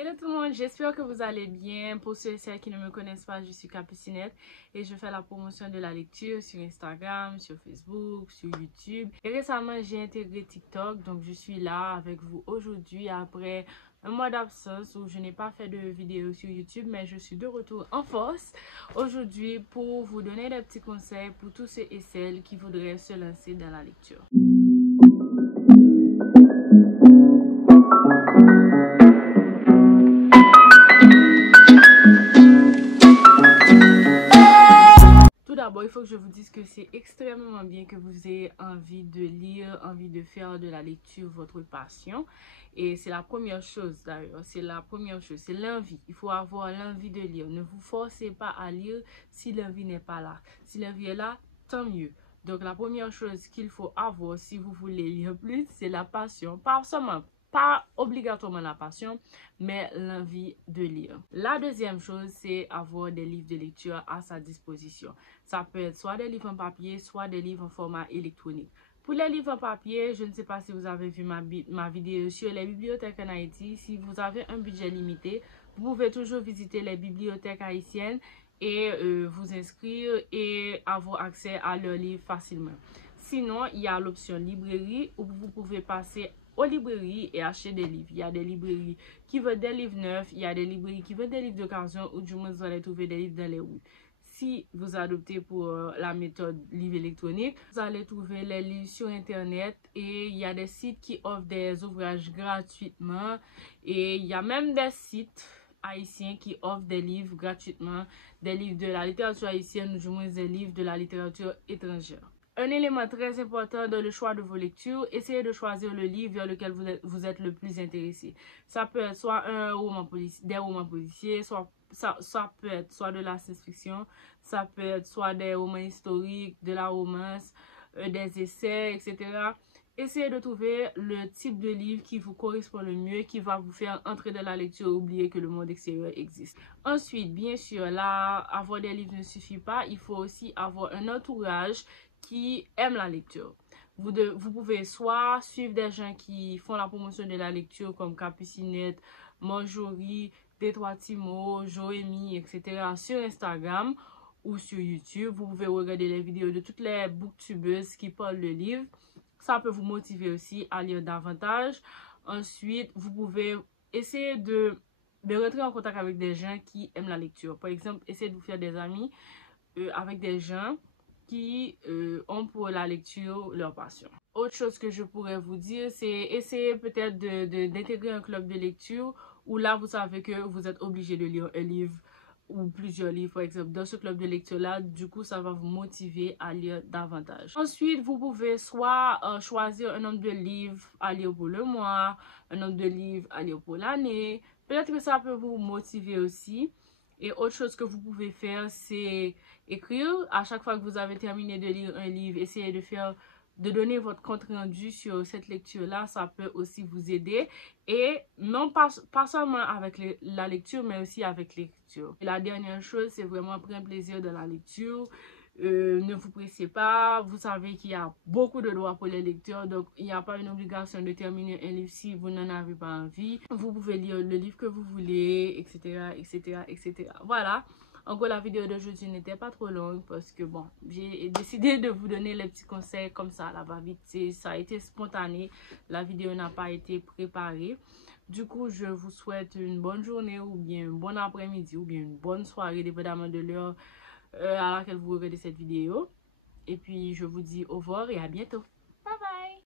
Hello tout le monde, j'espère que vous allez bien. Pour ceux et celles qui ne me connaissent pas, je suis Capucinette et je fais la promotion de la lecture sur Instagram, sur Facebook, sur YouTube. Et récemment, j'ai intégré TikTok, donc je suis là avec vous aujourd'hui après un mois d'absence où je n'ai pas fait de vidéo sur YouTube, mais je suis de retour en force aujourd'hui pour vous donner des petits conseils pour tous ceux et celles qui voudraient se lancer dans la lecture. Tout d'abord, il faut que je vous dise que c'est extrêmement bien que vous ayez envie de lire, envie de faire de la lecture votre passion. Et c'est la première chose d'ailleurs, c'est la première chose, c'est l'envie. Il faut avoir l'envie de lire. Ne vous forcez pas à lire si l'envie n'est pas là. Si l'envie est là, tant mieux. Donc la première chose qu'il faut avoir si vous voulez lire plus, c'est la passion. Pas obligatoirement la passion, mais l'envie de lire. La deuxième chose, c'est avoir des livres de lecture à sa disposition. Ça peut être soit des livres en papier, soit des livres en format électronique. Pour les livres en papier, je ne sais pas si vous avez vu ma vidéo sur les bibliothèques en Haïti. Si vous avez un budget limité, vous pouvez toujours visiter les bibliothèques haïtiennes et vous inscrire et avoir accès à leurs livres facilement. Sinon, il y a l'option librairie où vous pouvez passer aux librairies et acheter des livres. Il y a des librairies qui vendent des livres neufs, il y a des librairies qui vendent des livres d'occasion ou du moins vous allez trouver des livres dans les rues. Si vous adoptez pour la méthode livre électronique, vous allez trouver les livres sur internet et il y a des sites qui offrent des ouvrages gratuitement et il y a même des sites haïtiens qui offrent des livres gratuitement, des livres de la littérature haïtienne ou du moins des livres de la littérature étrangère. Un élément très important dans le choix de vos lectures, essayez de choisir le livre vers lequel vous êtes le plus intéressé. Ça peut être soit un roman policier, des romans policiers, ça peut être soit de la science-fiction, ça peut être soit des romans historiques, de la romance, des essais, etc. Essayez de trouver le type de livre qui vous correspond le mieux, qui va vous faire entrer dans la lecture et oublier que le monde extérieur existe. Ensuite, bien sûr, là, avoir des livres ne suffit pas. Il faut aussi avoir un entourage qui aiment la lecture. Vous pouvez soit suivre des gens qui font la promotion de la lecture comme Capucinette, Marjorie, Détroit Timo, Joémie, etc. sur Instagram ou sur YouTube. Vous pouvez regarder les vidéos de toutes les booktubeuses qui parlent de livres. Ça peut vous motiver aussi à lire davantage. Ensuite, vous pouvez essayer de rentrer en contact avec des gens qui aiment la lecture. Par exemple, essayez de vous faire des amis avec des gens qui ont pour la lecture leur passion. Autre chose que je pourrais vous dire, c'est essayer peut-être d'intégrer un club de lecture où là, vous savez que vous êtes obligé de lire un livre ou plusieurs livres, par exemple. Dans ce club de lecture-là, du coup, ça va vous motiver à lire davantage. Ensuite, vous pouvez soit choisir un nombre de livres à lire pour le mois, un nombre de livres à lire pour l'année. Peut-être que ça peut vous motiver aussi. Et autre chose que vous pouvez faire, c'est écrire. À chaque fois que vous avez terminé de lire un livre, essayez de donner votre compte rendu sur cette lecture-là. Ça peut aussi vous aider. Et non pas seulement avec la lecture, mais aussi avec l'écriture. La dernière chose, c'est vraiment prendre plaisir dans la lecture. Ne vous pressez pas, vous savez qu'il y a beaucoup de droits pour les lecteurs, donc il n'y a pas une obligation de terminer un livre si vous n'en avez pas envie. Vous pouvez lire le livre que vous voulez, etc., etc., etc. Voilà. En gros, la vidéo d'aujourd'hui n'était pas trop longue parce que bon, j'ai décidé de vous donner les petits conseils comme ça, là va-vite. Ça a été spontané, la vidéo n'a pas été préparée. Du coup, je vous souhaite une bonne journée ou bien un bon après-midi ou bien une bonne soirée, dépendamment de l'heure à laquelle vous regardez cette vidéo. Et puis, je vous dis au revoir et à bientôt.